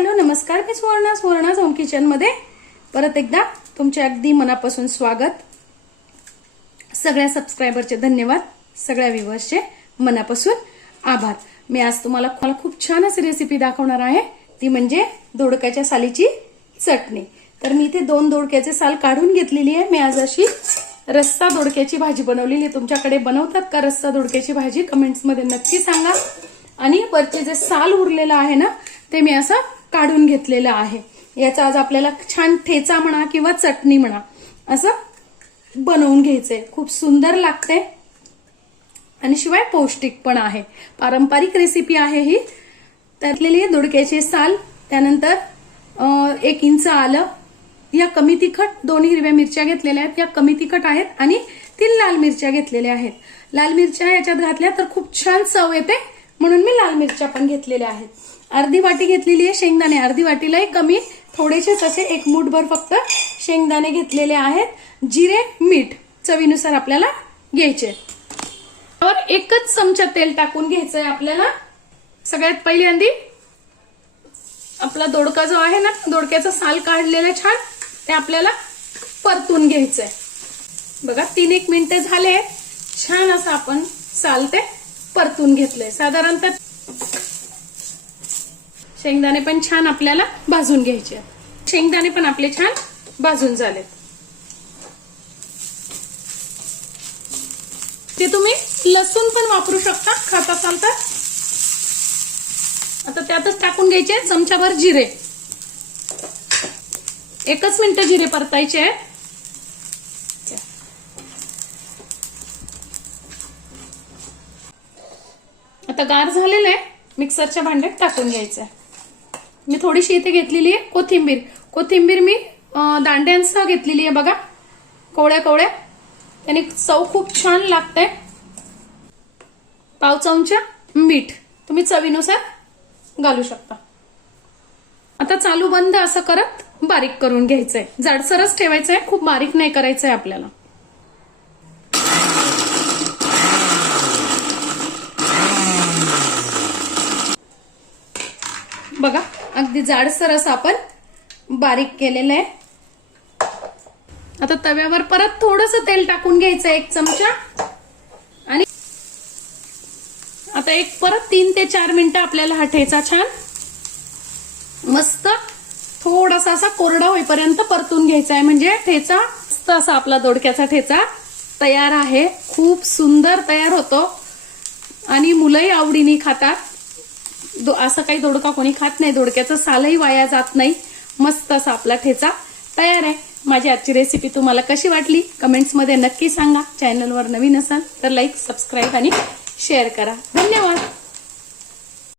Hello नमस्कार, मी सुवर्णा's home kitchen मध्ये परत एकदा तुमचे अगदी मनापासून स्वागत। सगळ्या सबस्क्रायबरचे धन्यवाद, सगळ्या व्ह्यूअर्सचे मनापासून आभार। मी आज तुम्हाला खूप छान अशी रेसिपी दाखवणार आहे, ती म्हणजे दोडक्याच्या सालीची चटणी। तर मी इथे 2 दोडक्याचे साल काढून घेतलेली आहे। मी आज अशी रस्सा दोडक्याची भाजी बनवलेली आहे। तुमच्याकडे बनवतात का रस्सा दोडक्याची भाजी? कमेंट्स मध्ये नक्की सांगा। आणि वरचे जे साल उरलेलं आहे ना, ते मी असं काढून घेतलेलं आहे। याचा आज आपल्याला छान ठेचा म्हणा किंवा चटणी म्हणा असं बनवून घ्यायचंय। खूप सुंदर लागते आणि शिवाय पौष्टिक पण आहे। पारंपरिक रेसिपी आहे ही। त्यातलेली दोडक्याचे साल, त्यानंतर 1 इंच आलं, या कमी तिखट 2 हिरव्या मिरच्या घेतलेल्या आहेत, या कमी तिखट आहेत, आणि 3 लाल मिरच्या घेतलेल्या आहेत। लाल मिरच्या याच्यात घातल्या तर खूप छान चव येते, म्हणून मी लाल मिरच्या पण घेतलेल्या आहेत। अर्धी वाटी घेतलेली आहे शेंगदाणे, अर्धी वाटीलाही कमी, थोडेसेच असे 1 मूठभर फक्त शेंगदाणे घेतलेले आहेत। जिरे, मीठ चवीनुसार आपल्याला घ्यायचे। और 1च चमचा तेल टाकून घ्यायचंय आपल्याला। सगळ्यात पहिल्यांदी आपला दोडका जो आहे ना, दोडक्याचा साल काढलेला छान, ते आपल्याला परतून घ्यायचंय। बघा 3-1 मिनिटं झाले, छान असं आपण साल ते परतून घेतलंय। साधारणतः शेंगदाणे पण छान आपल्याला भाजून घ्यायचे। शेंगदाणे पण आपले छान भाजून झाले। ते तुम्ही लसूण पण वापरू शकता खात असाल तर। आता त्यातच टाकून घ्यायचे चमचाभर जिरे। 1च मिनिट जिरे परतायचे आहेत। आता गार झालेलं आहे, मिक्सरच्या भांड्यात टाकून घ्यायचं आहे। मी थोडीशी इथे घेतलेली आहे कोथिंबीर। कोथिंबीर मी दांड्यांसह घेतलेली आहे, बघा कवळ्या कवळ्या, त्याने चव खूप छान लागते। पाव चमचा मीठ तुम्ही चवीनुसार घालू शकता। आता चालू बंद असं करत बारीक करून घ्यायचंय। जाडसरच ठेवायचंय, खूप बारीक नाही करायचंय आपल्याला। बघा अगदी जाडसर असं आपण बारीक केलेलं आहे। आता तव्यावर परत थोडंसं तेल टाकून घ्यायचं 1 चमचा, आणि आता परत 3 ते 4 मिनिटं आपल्याला हा ठेचा छान मस्त थोडासा असा कोरडा होईपर्यंत परतून घ्यायचा आहे। म्हणजे ठेचा मस्त असा आपला दोडक्याचा ठेचा तयार आहे। खूप सुंदर तयार होतो आणि मुलंही आवडीने खातात। असं काही दोडका कोणी खात नाही, दोडक्याचं सालही वाया जात नाही। मस्त असा आपला ठेचा तयार आहे। माझी आजची रेसिपी तुम्हाला कशी वाटली कमेंट्स मध्ये नक्की सांगा। चॅनलवर नवीन असाल तर लाईक, सबस्क्राईब आणि शेअर करा। धन्यवाद।